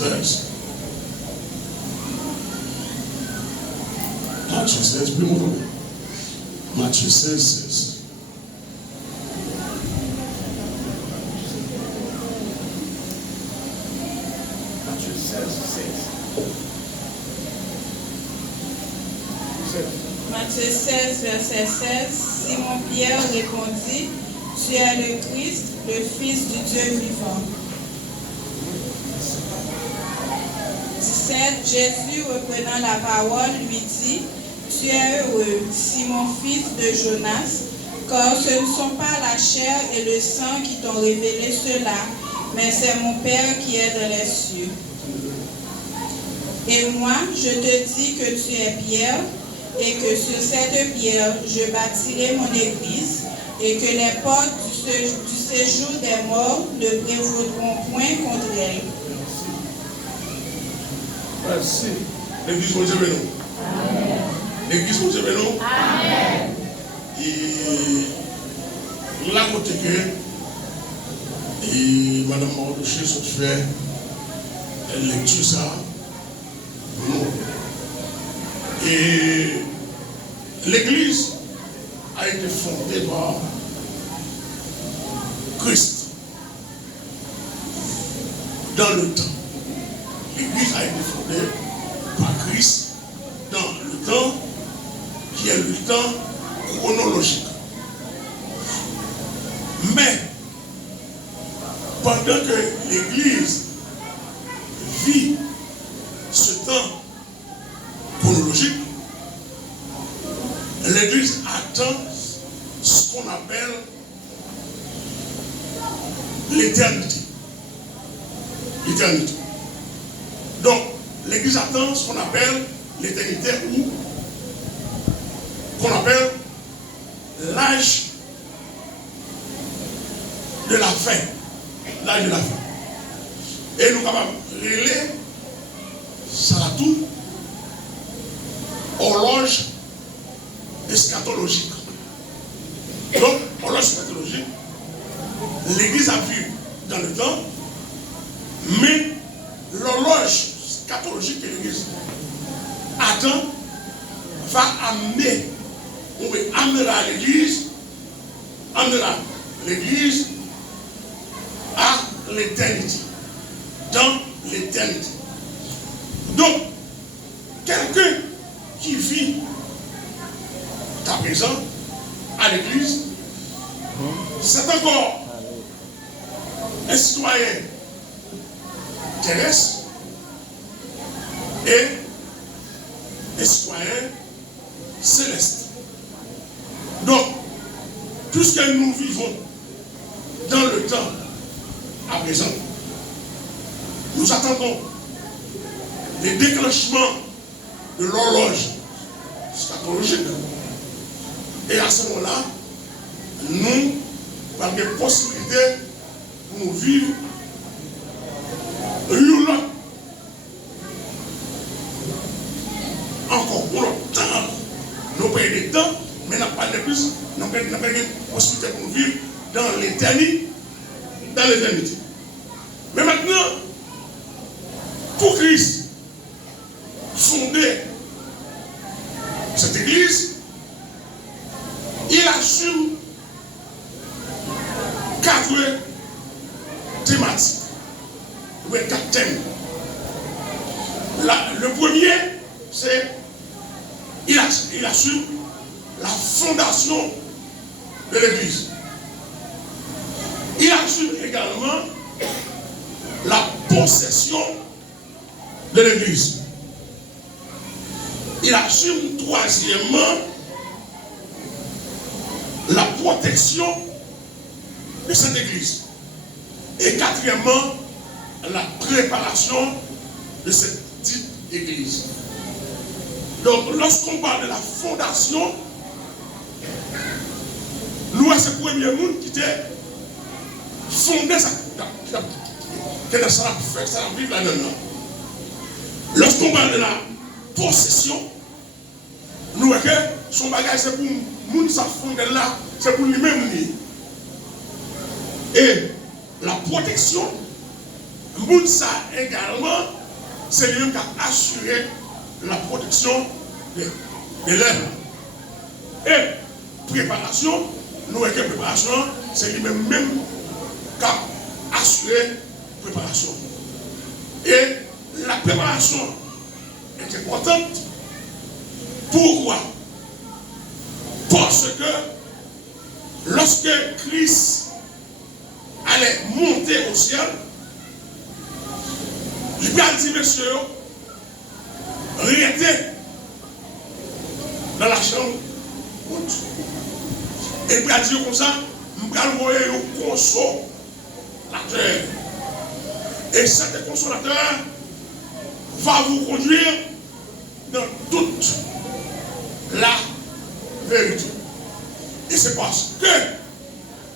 16. Matthieu 16, plus mon Matthieu 16, 16. Matthieu 16, 16. Matthieu 16, verset 16. Simon-Pierre répondit, tu es le Christ, le Fils du Dieu vivant. 17. Jésus, reprenant la parole, lui dit, tu es heureux, Simon, fils de Jonas, car ce ne sont pas la chair et le sang qui t'ont révélé cela, mais c'est mon Père qui est dans les cieux. Et moi, je te dis que tu es Pierre, et que sur cette pierre, je bâtirai mon église, et que les portes du séjour des morts ne prévaudront point contre elle. Merci. L'église mon Dieu béni. Amen. L'église mon Dieu béni. Amen. Et là côté que et Madame Mardoché se fait elle lecture ça. Non. Et l'église a été fondée par Christ dans le temps. L'église a été fondée par Christ dans le temps qui est le temps chronologique. Mais pendant que l'église vit ce temps chronologique, l'église attend ce qu'on appelle l'éternité. L'éternité. Donc, l'église attend ce qu'on appelle l'éternité ou qu'on appelle l'âge de la fin. L'âge de la fin. Et nous sommes capables de relayer ça tout horloge eschatologique. Donc, horloge eschatologique, l'église a vu dans le temps, mais l'horloge eschatologique que l'église attend va amener, ou amènera l'église à l'éternité, dans l'éternité. Donc, quelqu'un qui vit à présent à l'église, c'est encore un citoyen terrestre et un citoyen céleste. Donc, puisque nous vivons dans le temps à présent, nous attendons les déclenchements de l'horloge eschatologique. Et à ce moment-là, nous avons des possibilités pour nous vivre encore pour longtemps. Nous payons des temps, mais nous n'avons pas de plus, nous n'avons pas de possibilité pour nous vivre dans l'éternité. Mais maintenant, pour Christ, fonder cette église, il assume 4 thématiques, ou 4 thèmes. Le premier, c'est il assume la fondation de l'église. Il assume également la possession de l'église. Il assume troisièmement la protection de cette église. Et quatrièmement, la préparation de cette dite église. Donc, lorsqu'on parle de la fondation, nous, c'est le premier monde qui était fondé ça. Qu'est-ce que ça a fait, ça a vécu là-dedans. Lorsqu'on parle de la possession, nous voyons que son bagage, c'est pour nous, ça fondé là, c'est pour lui-même. Et la protection, Moun ça également, c'est lui-même qui a assuré la protection de l'élève. Et préparation, nous avec préparation, c'est lui-même qui a assuré la préparation. Et la préparation est importante. Pourquoi? Parce que lorsque Christ allait monter au ciel, il a dit, monsieur, restez dans la chambre haute. Et il a dit comme ça, je vais envoyer un consolateur. Et cet consolateur va vous conduire dans toute la vérité. Et c'est parce que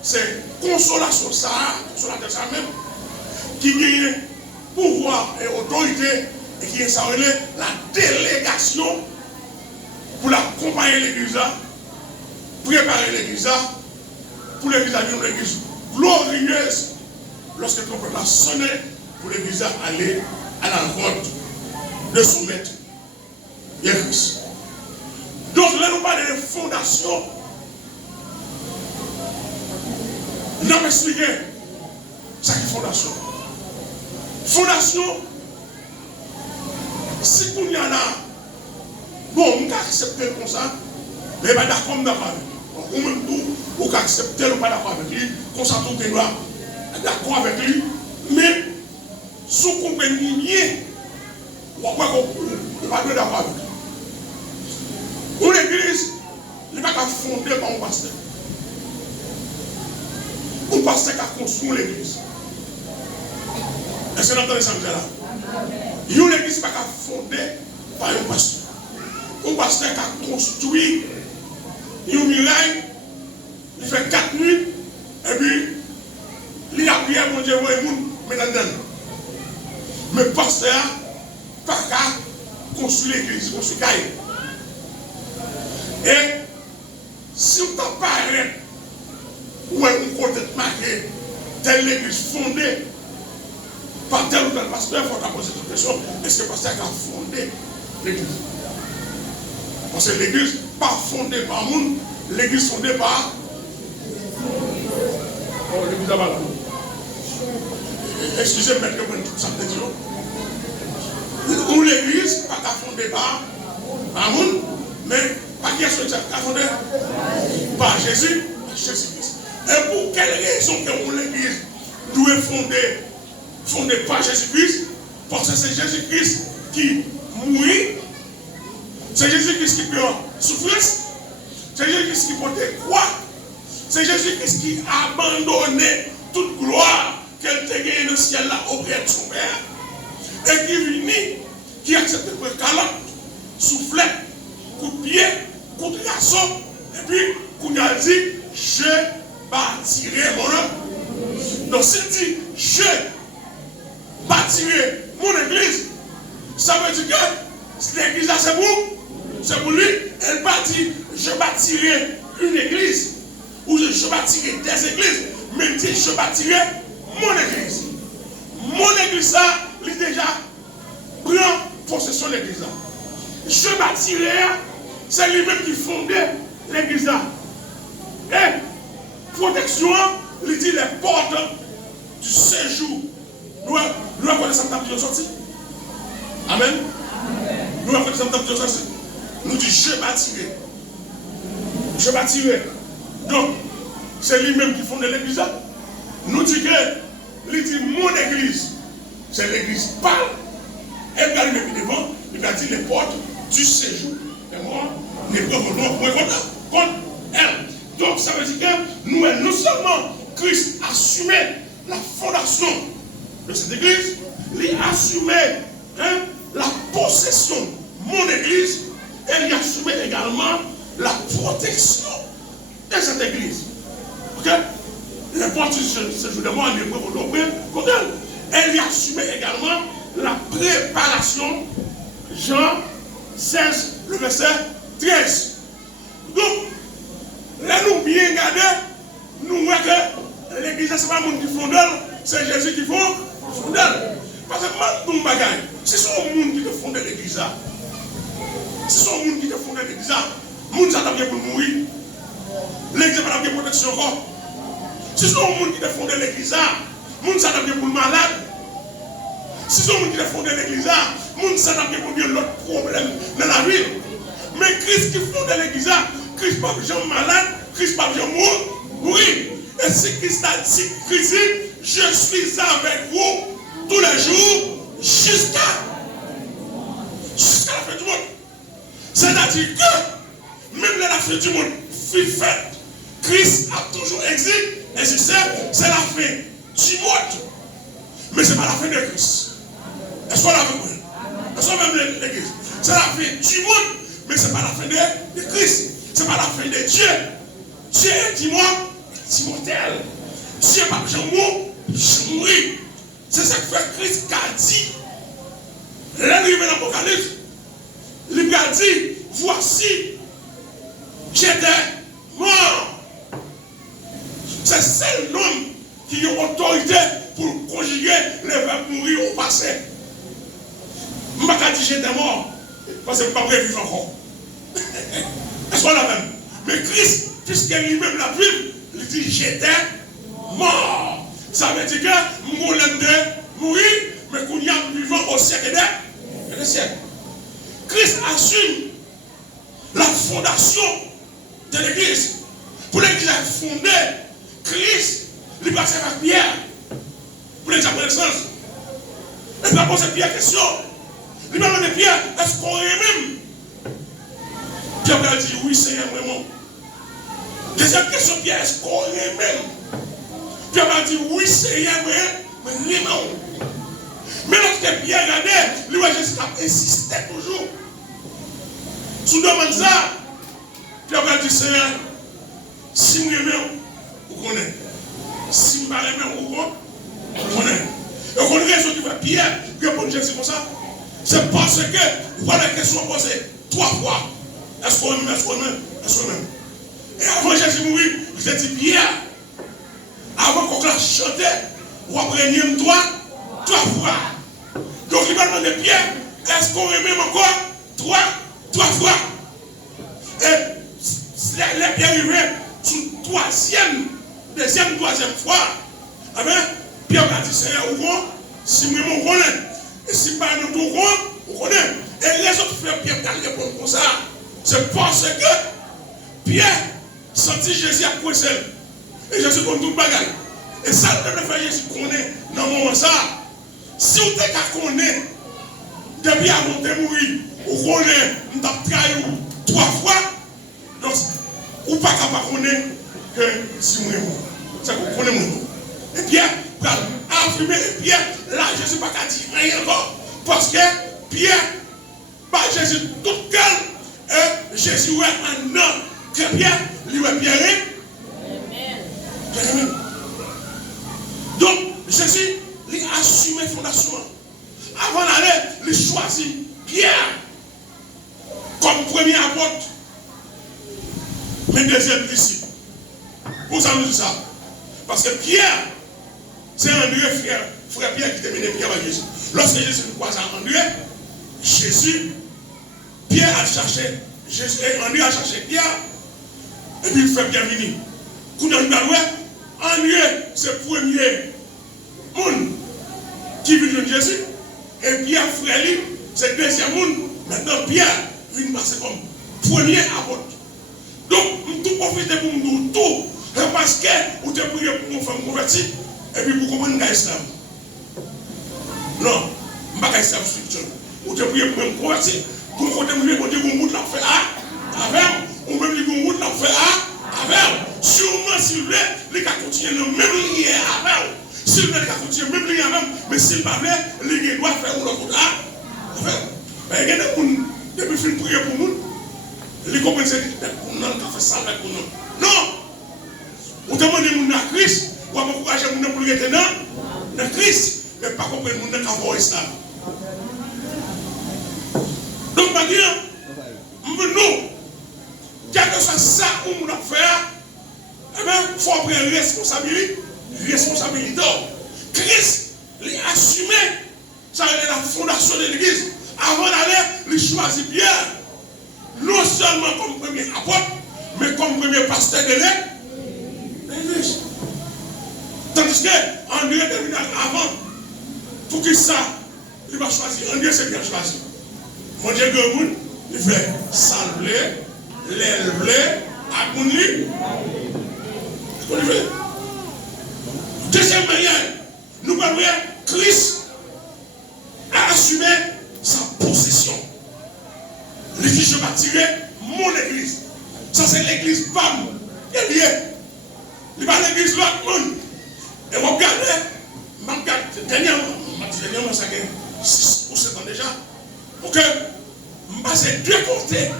c'est consolation ça, consolateur ça même, qui gagne pouvoir et autorité et qui est ça la délégation pour accompagner l'église, préparer l'église, pour l'église à vivre l'église glorieuse lorsque le trompette a sonné pour l'église aller à la rencontre de son maître, Christ. Donc là nous parlons de fondation. Nous allons expliquer ce qui est fondation. Fondation, si vous y en a, bon, on peut accepter comme ça, mais pas d'accord avec lui. Ou même tout, on peut accepter ou pas d'accord avec lui, comme ça tout est d'accord avec lui, mais si vous comprenez bien, on ne peut pas d'accord avec lui. Pour l'église, il n'est pas fondé par un pasteur. Un pasteur qui a construit l'église. Est-ce que vous entendez ça là? Une église n'est pas fondée par un pasteur. Un pasteur qui a construit une muraille, il fait 4 nuits, et puis il a prié mon Dieu, mais le pasteur n'a pas construit l'église, construit Caïn. Et si on t'apparaît, ou un côté marqué, telle l'église fondée par tel ou tel pasteur, il faut poser cette question, est-ce que le pasteur a fondé l'église? Parce que l'église n'est pas fondée par monde, l'église fondée par. Oh, l'église là-bas là. Excusez-moi, je vais tout ça de dire. Ou l'église n'est pas fondée par monde, mais par qui est-ce que c'est fondé? Par Jésus, par Jésus-Christ. Et pour quelle raison que l'église doit fondée par Jésus-Christ? Parce que c'est Jésus-Christ qui mourit, c'est Jésus-Christ qui peut souffrir, c'est Jésus-Christ qui portait croix, c'est Jésus-Christ qui a abandonné toute gloire qu'elle t'a gagnée dans le ciel là auprès de son Père, et qui vient, qui accepte le calotte, soufflet, coup de pied, coup de garçon, et puis qu'on a dit, je bâtirai mon œuvre. Donc s'il dit, je bâtirai mon église, ça veut dire que l'église là c'est pour lui. Elle bâtit, je bâtirai une église, ou je bâtirai des églises, mais il dit, je bâtirai mon église. Mon église là, il déjà prend possession de l'église là. Je bâtirai, c'est lui-même qui fondait l'église là. Et protection, il dit les portes du séjour. Nous avons des samedis qui sont sortis. Amen. Nous avons des samedis qui sont sortis. Nous disons je bâtirai. Je bâtirai. Donc, c'est lui-même qui fonde l'église. Nous disons que, il dit mon église. C'est l'église parle. Elle va arriver devant. Il va dire les portes du séjour. Et moi, les revenons contre elle. Donc, ça veut dire que nous, non seulement Christ assumait la fondation de cette église, il assumait la possession de mon église, et il assumait également la protection de cette église. Ok? Les portes du séjour de moi, les contre elle. Elle y assumait également la préparation, Jean 16, le verset 13. Donc, là, nous bien regarder, nous voyons que l'église, ce n'est pas le monde qui fonde, c'est Jésus qui fonde. Fondel. Parce que maintenant, bagaille, c'est son monde qui te fonde l'église. C'est son monde qui te fonde l'église. Le monde ça t'a bien pour mourir. L'église n'a pas bien protection encore. C'est son monde qui te fonde l'église. Le monde ça t'a bien pour le malade. C'est son monde qui te fonde l'église. Le monde ça t'a bien pour bien l'autre problème dans la vie. Mais Christ qui fonde l'église, Christ pas besoin malade, Christ pas besoin mourir. Et si Christ a dit, Christ dit, je suis avec vous tous les jours jusqu'à la fin du monde. C'est-à-dire que même la fin du monde fut faite, Christ a toujours existé. Et c'est la fin du monde. Mais ce n'est pas la fin de Christ. Est-ce qu'on l'a vu? Est-ce qu'on même l'église? C'est la fin du monde, mais ce n'est pas la fin de Christ. Ce n'est pas la fin de Dieu. Dieu est immortel. Dieu n'est pas mourir. C'est ça que fait Christ qui a dit. L'arrivée dans l'Apocalypse, il a dit, voici, j'étais mort. C'est seul homme qui a autorité pour conjuguer le verbe mourir au passé. Je ne vais pas dire j'étais mort, parce que je ne vais pas vivre encore. Est-ce qu'on l'a même? Mais Christ, puisqu'il lui-même l'a vu, il dit j'étais mort. Ça veut dire que nous voulons mourir, mais qu'on y a vivant au siècle des siècles. Christ assume la fondation de l'église. Pour l'église fondée, Christ lui passe par Pierre. Pour l'église à connaissance. Et puis après cette Pierre question. Il m'a demandé Pierre, est-ce qu'on est même? Pierre a dit oui, Seigneur, vraiment. Deuxième question, Pierre, est-ce qu'on est même? Pierre a dit oui, Seigneur, mais vraiment. Mais lorsque Pierre regardait, lui, Jésus a insisté toujours. Sous demande ça, Pierre a dit Seigneur, si vous aimez, vous connaissez. Si vous aimez, vous connaissez. Et on connaît raison qui fait Pierre répondre Jésus comme ça. C'est parce que voilà la question posée 3 fois. Est-ce qu'on aime, est-ce qu'on aime, est-ce qu'on aime? Et avant Jésus mourir, j'ai dit Pierre, avant qu'on la chanté, ou après 3 fois. Donc il m'a demandé Pierre, est-ce qu'on aime encore 3 fois? Et les Pierre arrivait sur deuxième, troisième fois. Amen. Pierre a dit Seigneur, si nous on connaît, et si pas nous on connaît. Et les autres frères Pierre répondent comme ça. C'est parce que Pierre sentit Jésus à pousser. Et Jésus comme tout le bagage. Et ça, le fait Jésus connaît dans le moment ça. Si vous êtes qu'à connaître, depuis avant de mourir, vous connaissez, nous avons trahi 3 fois. Donc, vous n'êtes pas capable de connaître que si vous êtes mort. C'est que vous connaissez mon nom. Et Pierre, affirmer, et Pierre, là, Jésus n'a pas dit rien encore. Parce que Pierre, par Jésus, tout calme. Et Jésus est un homme que Pierre, lui est Pierre. Amen. Donc, Jésus, il a assumé la fondation. Avant d'aller, il choisit Pierre comme premier apôtre, mais deuxième disciple. Vous savez ça? Parce que Pierre, c'est André, frère Pierre qui terminait Pierre avec Jésus. Lorsque Jésus croise à André, Pierre a cherché, André a cherché Pierre, et puis il fait Pierre venir. André, c'est le premier monde qui vit de Jésus, et Pierre, frère, c'est le deuxième monde. Maintenant, Pierre vient passer comme premier apôtre. Donc, nous tout profiter pour nous tout, parce que vous te priez pour nous faire convertir, et puis pour comprendre l'islam. Non, je ne suis pas l'islam spirituel. Vous te priez pour nous convertir, pour nous prier pour dire que vous l'avez fait avec, ou même dire que vous l'avez fait avec. Sûrement, si vous voulez, les gars continuent le même lien avec. Si vous voulez, les gars continuent le même lien avec, mais s'il ne pas voulu, les gars doivent faire l'autre avec. Mais il y a des gens qui depuis fin prier pour nous, les comprennent que nous n'avons fait ça avec nous. Non! Vous demandez à Christ, vous encouragez les gens pour rester dans Christ, mais pas comprendre les gens qui ont ça. Donc, maintenant, nous, quel que soit ça qu'on a fait, il faut prendre responsabilité. Christ, il a fondation de l'église, avant d'aller, il choisit Pierre, non seulement comme premier apôtre, mais comme premier pasteur de l'église. Tandis que André devient avant, pour qui ça, il va choisir. André, c'est bien choisi. Mon Dieu, il fait salver, l'élever, à mon lit. Deuxième manière, nous parlons Christ a assumé sa possession. L'église, je vais tirer mon église. Ça, c'est l'église PAM. Il est lié. Il va l'église là, et vous regardez, dernièrement, ça fait 6 ou 7 ans déjà. Ok? Je passe deux côtés.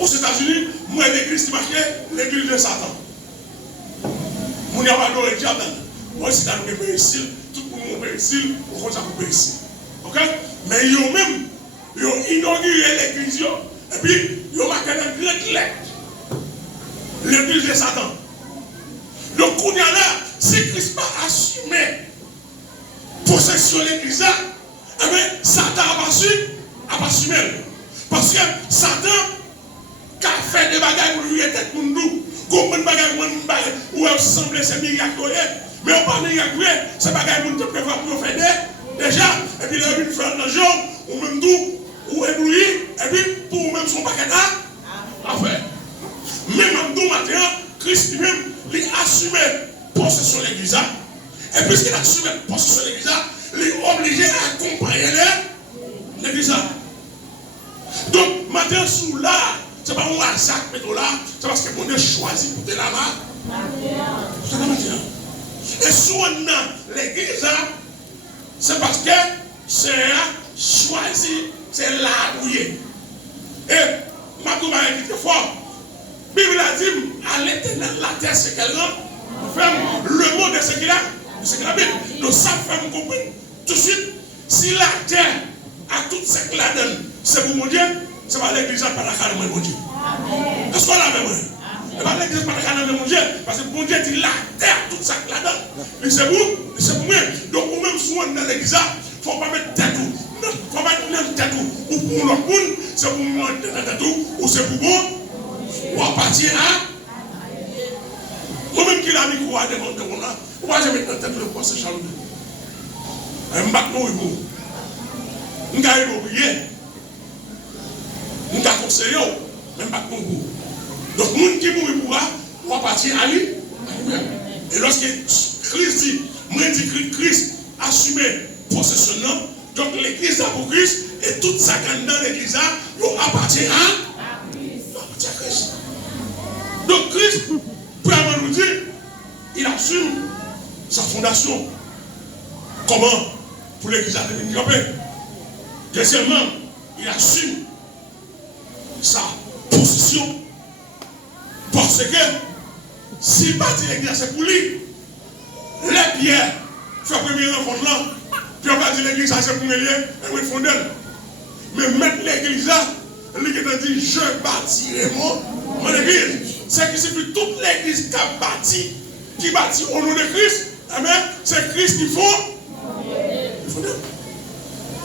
Aux États-Unis, moi, l'église qui marquait l'église de Satan. Mon y a pas d'origine diable. Moi, si dans le périsile, tout le monde périsile, on va vous périsile. Ok? Mais ils ont même, ils ont inauguré l'église, et puis, ils ont marqué une grande lettre. L'église de Satan. Donc, on y a là, si Christ n'a pas assumé possession de l'église, eh bien, Satan n'a pas assumé. Parce que Satan, qui a fait des bagages pour lui être pour nous, comme des bagages où il semble c'est miracle, mais on parle de miracle, c'est bagages pour nous prévoir pour faire déjà, et puis il a une faire dans le jour, ou même tout, ou ébloui, et puis pour même son paquet à faire. Même en tout matin, Christ lui-même, il a assumé possession de l'église, et puisqu'il a assumé possession de l'église, il est obligé à accompagner l'église. Donc, maintenant, sous là, c'est pas un hasard, mais là, c'est parce que mon Dieu choisit pour te là-bas. C'est là maintenant. Et sous l'église, c'est parce que c'est choisi, c'est là où il est. Et, ma gouma est fort. La Bible a dit, à l'éternel, la terre, c'est qu'elle ferme. Le monde, c'est qu'il a. C'est qu'il a bien. Donc, ça fait me comprendre. Tout de suite, si la terre a toute cette cladenne, c'est pour mon Dieu, c'est pas l'église par la carne de mon Dieu. Est-ce qu'on l'a même? C'est pas l'église par la carne de mon Dieu, parce que mon Dieu dit la terre, toute cette cladenne. Mais c'est pour moi. Donc, ou même souvent dans l'église, il ne faut pas mettre tête ou. Il ne faut pas mettre tête ou pour l'autre monde, c'est pour moi tête ou c'est pour moi. Ou à partir à. Moi-même qui l'a mis quoi devant de mon âme, ou pas jamais mettre tête le poisson chaloupé. Un bac non, il faut. Nous avons oublié. Nous avons conseillé. Même pas de nous. Donc, les gens qui mourent pour là, on va partir à lui. Et lorsque Christ dit, moi je dis que Christ assume possession, donc l'église pour Christ et toute sa canne dans l'église, il appartient à Christ. Donc Christ, pour nous dire, il assume sa fondation. Comment? Pour l'église de l'Église. Deuxièmement, il assume sa position. Parce que s'il partit l'église, c'est pour lui. Les pierres, fait premier rencontre là, puis on va dire l'église, c'est pour lui, et oui, fondel. Mais mettre l'église là, lui qui a dit, je bâtirai mon église. C'est que c'est toute l'église qui bâtit au nom de Christ, c'est Christ qui faut.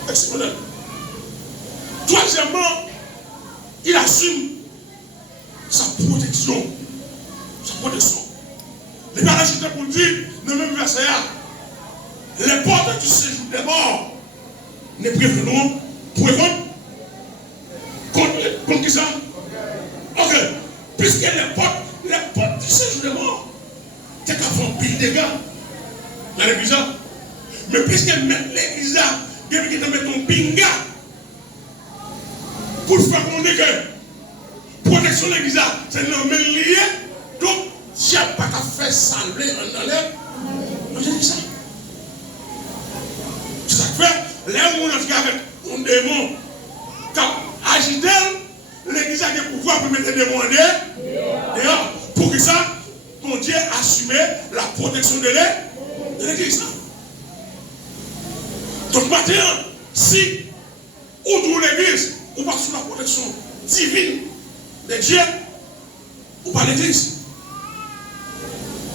Exceptionnel. Troisièmement, il assume sa protection. Sa protection. Les gars, je pour dire, dans le même verset, les portes du séjour des morts ne prévenons pour répondre contre qui ça? Ok. Puisque les portes du séjour des morts, c'est qu'à faire pile de dégâts dans l'église. Mais puisque mettre l'église là, il y a qui te met ton pinga pour faire qu'on dit que protection de l'église, c'est le même lié. Donc, si il n'y a pas qu'à faire salver en enlève, on dit ça. C'est ça que fait, les gens qui avec un démon, qui agit d'elle, l'église a des pouvoirs pour mettre des démons en dehors. Pour que ça, mon Dieu assume la protection de l'église. Donc maintenant, si ou dans l'église, ou pas sous la protection divine de Dieu, ou pas l'église.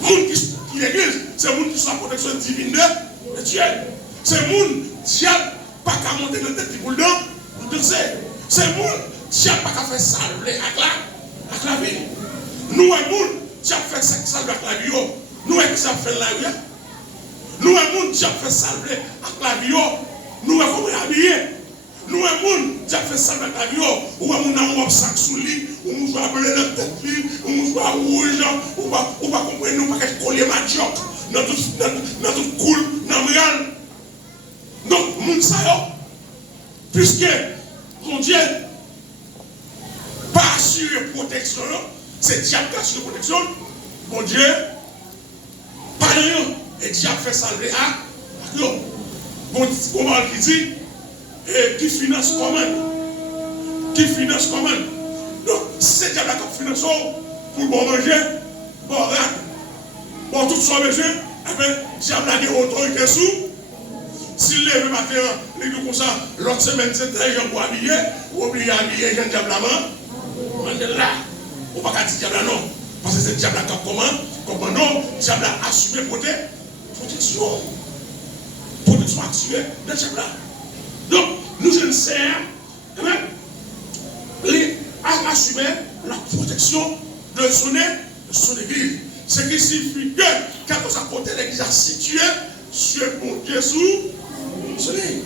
Monde qui l'église, c'est le monde qui sous la protection divine de Dieu. C'est moun diable pas qu'à monter dans tête pour le don, pour danser. C'est moun diable pas qu'à faire salver avec la vie. Nous et moun diable fait salver avec la vie. Nous et diable fait la vie. Nous et moun diable fait salver avec la vie. Nous et comment habiller. Nous et moun diable fait salver avec la vie. Ou à moun a un sac sous lit, ou nous va bleu dans tête vie, ou nous va rouge, ou va comprendre nous pas qu'être collier matioc dans tout cool, dans le donc, moun sa yo, puisque mon Dieu pas assuré protection, c'est diable qui assure protection, mon Dieu, pas rien, et diable fait salver à yo. Bon, comment qui dit, et qui finance comment? Qui finance comment? Donc, c'est diable qui finance pour bon manger, bon rat, bon tout son besoin, et bien, diable a des autorités sous. S'il lève matin, il dit comme ça, l'autre semaine, c'est très gens pour habiller, ou oublier habiller, j'ai un diable là, on est là, on ne va pas dire diable non, parce que c'est diable qui comment non, diable a assumé protection assurée de diable là. Donc, nous jeunes sœurs, a assumé la protection de son église. Ce qui signifie que, quand on a côté l'église située, sur mon Dieu sous soleil.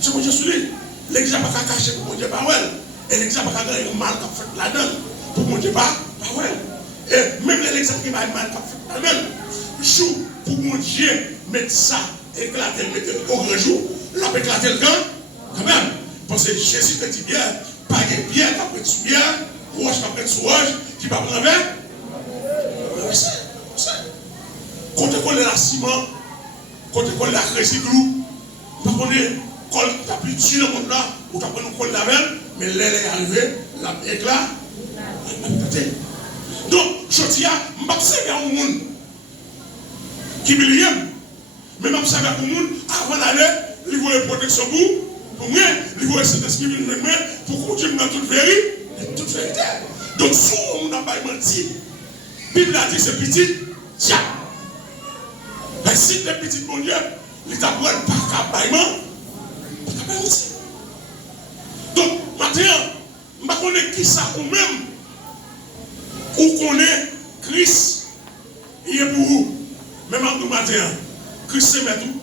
C'est mon Dieu sous lui. L'église n'a pas qu'à cacher pour mon Dieu pas well. Et l'église n'a pas qu'à gagner mal qu'a fait là-dedans pour mon Dieu pas well. Et même l'église qui va mal qu'a fait là-dedans, jour pour mon Dieu mettre ça, éclater, mettre au grand jour, l'a éclater le camp, quand même. Parce que Jésus te dit bien, pas de pierre qui après sous pierre, roche qui après sous roche, qui va prendre avec. Quand on connaît la ciment, quand on connaît la résidou, on connaît quand tu as plus de sur le monde là, ou tu as pris une la veine, mais l'air est arrivé, la éclat, donc, je dis à m'observer au monde qui m'y mais m'observer au monde avant d'aller, il faut une protection pour moi, il faut essayer de ce qui vient de moi, pour continuer dans toute vérité. Donc, si on n'a pas menti, la Bible a dit c'est petit, tiens. Mais si tu es petit, mon Dieu, il t'a pas qu'à baillement, pas qu'à aussi. Donc, maintenant, je ne connais pas qui ça ou même, ou connaît Christ, il est pour vous. Même en tout matin, Christ se met tout.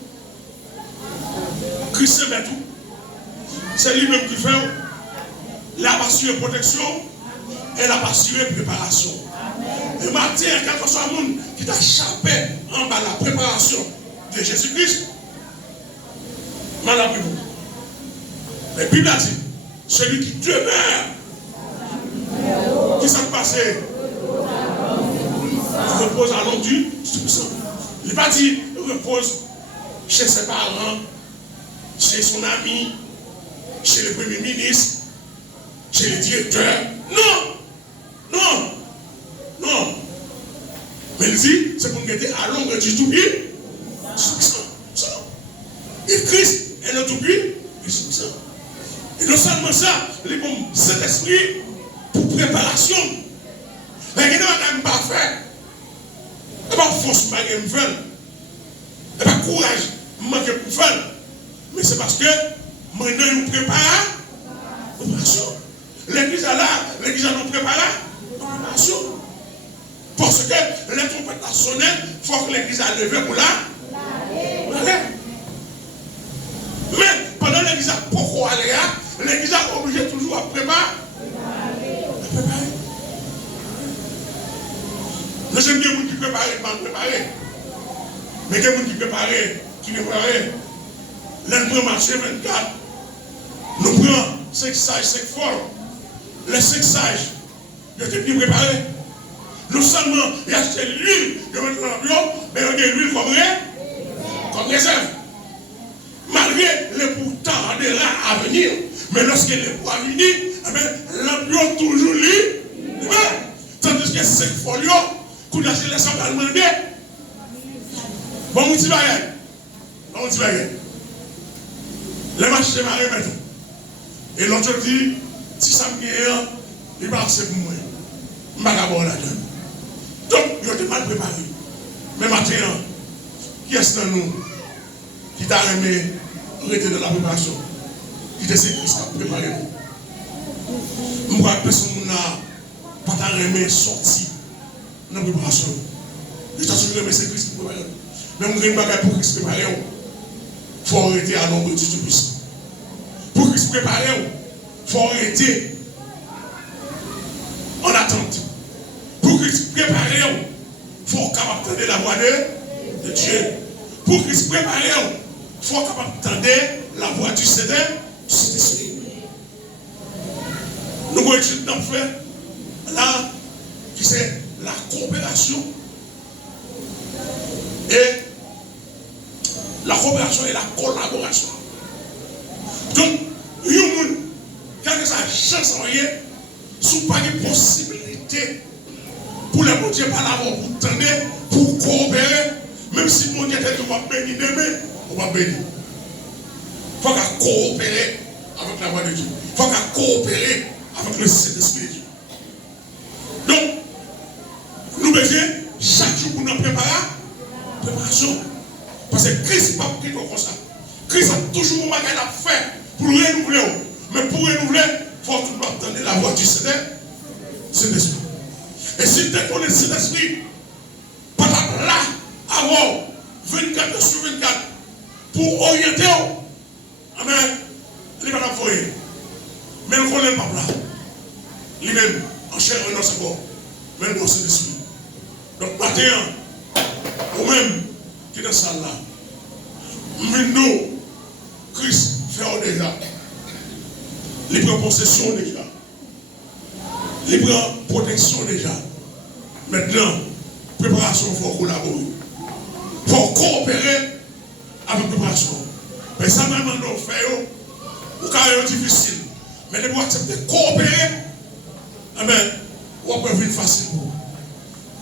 Christ se met tout. C'est lui-même qui fait. Il a assuré protection et il a assuré préparation. Et matin, quand on soit un monde qui t'a échappé en bas la préparation de Jésus-Christ, mal à vous. La Bible a dit, celui qui demeure, qui s'est passé, repose à l'ombre du Tout-Puissant. Il n'a pas dit, repose chez ses parents, chez son ami, chez le premier ministre, chez le directeur. Non! Non! Non! Mais il dit, c'est pour nous mettre à l'ombre du Tout-Puissant. Et Christ est le Tout-Puissant. Et non seulement ça, il est comme cet esprit pour préparation. Mais il n'y a pas de faire. Il n'y a pas de force pour faire. Il n'y a pas de courage manquer pour faire. Mais c'est parce que maintenant nous préparons la préparation. L'église est là, l'église nous prépare la préparation. Parce que les trompettes ont sonné, il faut que l'église a levé pour là. Mais pendant l'église a pourquoi aller là, l'église a obligé toujours à préparer. Nous sommes des gens qui préparent, pas préparer. Mais des gens qui préparent, qui préparent. L'un marché 24. Nous prenons 5 sages, 5 folles. Les 5 sages, ils étaient bien préparés. Non seulement ils achetaient l'huile, ils mettent dans l'avion, mais ils ont l'huile comme réserve. Malgré les pourtant des rats à venir, mais lorsque les poids à venir, l'avion toujours libre. Tandis que 5 folios, qu'on a acheté les gens à demander. Bon, on dit baguette. Bon, on dit baguette. Les marchés démarrent maintenant. Et l'autre dit, si ça me gagne, il va c'est pour moi. Je ne vais pas d'abord là-dedans. Donc, il était mal préparé. Mais maintenant, qui est-ce dans nous qui t'a aimé arrêter dans la préparation. Qui t'a c'est Christ qui a préparé nous. Je crois que personne n'a pas aimé sortir dans la préparation. Je t'ai toujours aimé c'est Christ qui préparé nous. Mais je ne pas pour Christ préparer nous. Il faut arrêter à l'ombre du Tout-Puissant. Pour Christ préparer nous, il faut arrêter en attente. Pour Christ préparer nous, il faut capable d'entendre la voix de Dieu. Pour Christ préparer nous, il faut capable d'entendre la voix du Saint-Esprit. Nous voyons une étude fait là, qui c'est la coopération. Et la coopération et la collaboration. Donc, il y a quand ça chance en rien, sous pas de possibilité pour les bon Dieu par la voix pour tendre, pour coopérer, même si mon Dieu est va bénir demain, on va bénir. Il faut qu'à coopérer avec la voix de Dieu. Il faut qu'à coopérer avec le Saint-Esprit de Dieu. Donc, nous besoin chaque jour pour nous préparation. Parce que Christ n'est pas pour quitter comme ça. Christ a toujours un bagage à faire pour renouveler. Mais pour renouveler, il faut tout entendre la voix du Saint-Esprit. Et si tu connais le Saint-Esprit, pas là, avant 24 heures sur 24, pour orienter, amen, il n'est pas là pour eux. Mais nous connaissons pas là. Lui-même, en chair et en os encore, mais nous Saint-Esprit. Donc, maintenant, ou même qui est dans ça là, nous, Christ fait déjà. Il prend possession déjà. Il prend protection déjà. Maintenant, préparation, il faut collaborer. Il faut coopérer avec la préparation. Mais ça, même nous fait, ou carrément difficile. Mais nous accepter de coopérer, amen, ou après vite facile pour vous.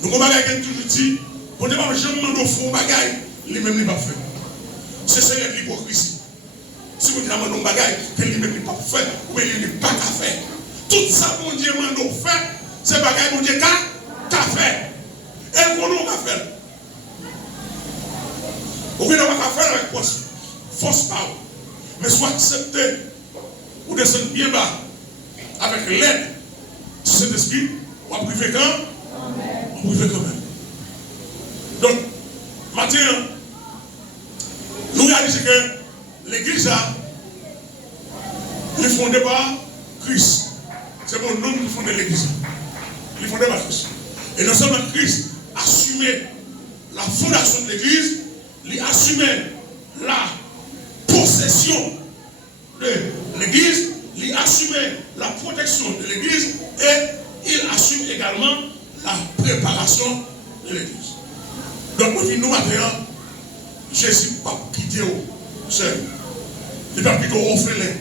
Nous, comme on toujours dit, on ne peut pas jamais demander fond bagaille, lui-même n'est pas fait. C'est ça l'hypocrisie. Si vous dites à mon bagaille, que lui-même n'est pas fait, ou bien il n'est pas qu'à faire. Tout ça, mon Dieu, m'a fait, c'est bagaille, mon Dieu, qu'à faire. Et qu'on n'a pas fait. Ou bien on n'a pas faire avec force power. Mais soit accepter, ou descendre bien bas, avec l'aide de cet esprit, ou à priver quand? On priver quand même. Donc, maintenant, nous réalisons que l'église a est fondée par Christ. C'est mon nom qui fonde l'église. Il est fondé par Christ. Et non seulement Christ assumait la fondation de l'église, il assumait la possession de l'église, il assumait la protection de l'église et il assume également la préparation de l'église. Donc, nous maintenant, Jésus n'a pas quitté seul. Il n'a pas quitté orphelin.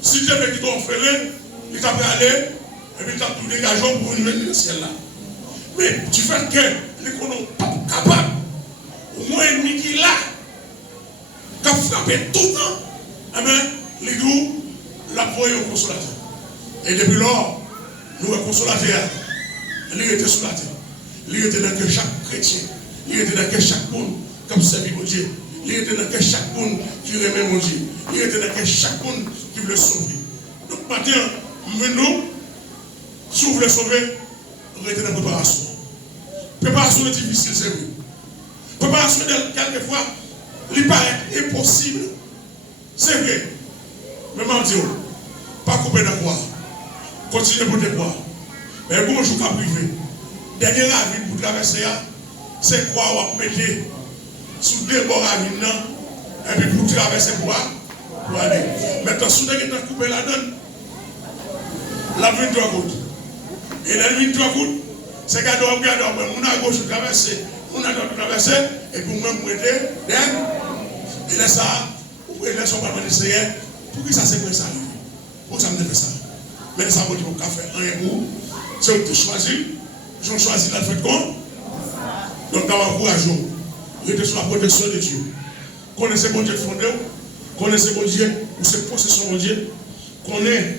Si Dieu veut quitter orphelin, il t'a fait aller et puis il t'a tout dégagé pour venir dans le ciel là. Mais du fait que les colons ne sont pas capables, au moins ennemi qui est là, qui a frappé tout le temps, eh bien, les loups la voyaient au consolateur. Et depuis lors, nous, le consolateur, il était sur la terre. Il était dans que chaque chrétien. Il était dans que chaque monde qui servi mon Dieu. Il était dans que chaque monde qui aimait mon Dieu. Il était dans que chaque monde qui voulait sauver. Donc maintenant, nous, si vous voulez sauver, vous êtes dans la préparation. Préparation est difficile, c'est vrai. Préparation, quelquefois, il paraît impossible. C'est vrai. Mais je dis, pas couper de croix. Continuez pour te croire. Mais bonjour, qu'à privé. Dernier avis pour traverser, c'est quoi on va mettre sous deux bords à l'île, et puis pour traverser pour aller. Maintenant, sous deux bords, couper la donne, la ligne doit goutte. Et la ligne doit goutte, c'est qu'à doit regarder, on a à gauche traverser, on a à droite traverser, et puis même prêter, et là ça, vous pouvez laisser son parlement d'essayer, pour qui ça c'est comme ça, pour ça me fait ça. Mais ça veut dire qu'on faire un pour, c'est où tu choisis, j'en choisis la fête con. Donc, d'avoir courage, restez sur la protection de Dieu. Connaissez mon Dieu fondé, connaissez mon Dieu, ou c'est possession mon Dieu, connaissez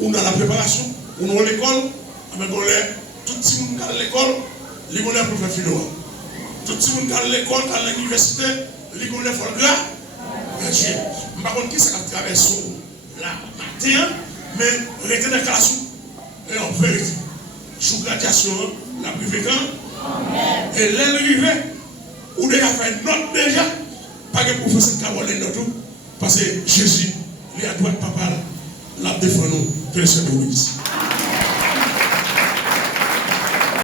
ou dans la préparation, ou dans l'école, avec tout le monde qui est à l'école, il est pour faire philo. Tout le monde qui est à l'école, à l'université, il est pour faire Dieu. Je ne sais pas qui ça traverse la matin, mais rester dans la classe. Et en vérité, sous graduation, la privé quand. Et l'arrivée, ou déjà fait note déjà, pas que professeur Caroline notre parce que Jésus, il est à droite papa, l'a défendu, que le Seigneur nous bénisse.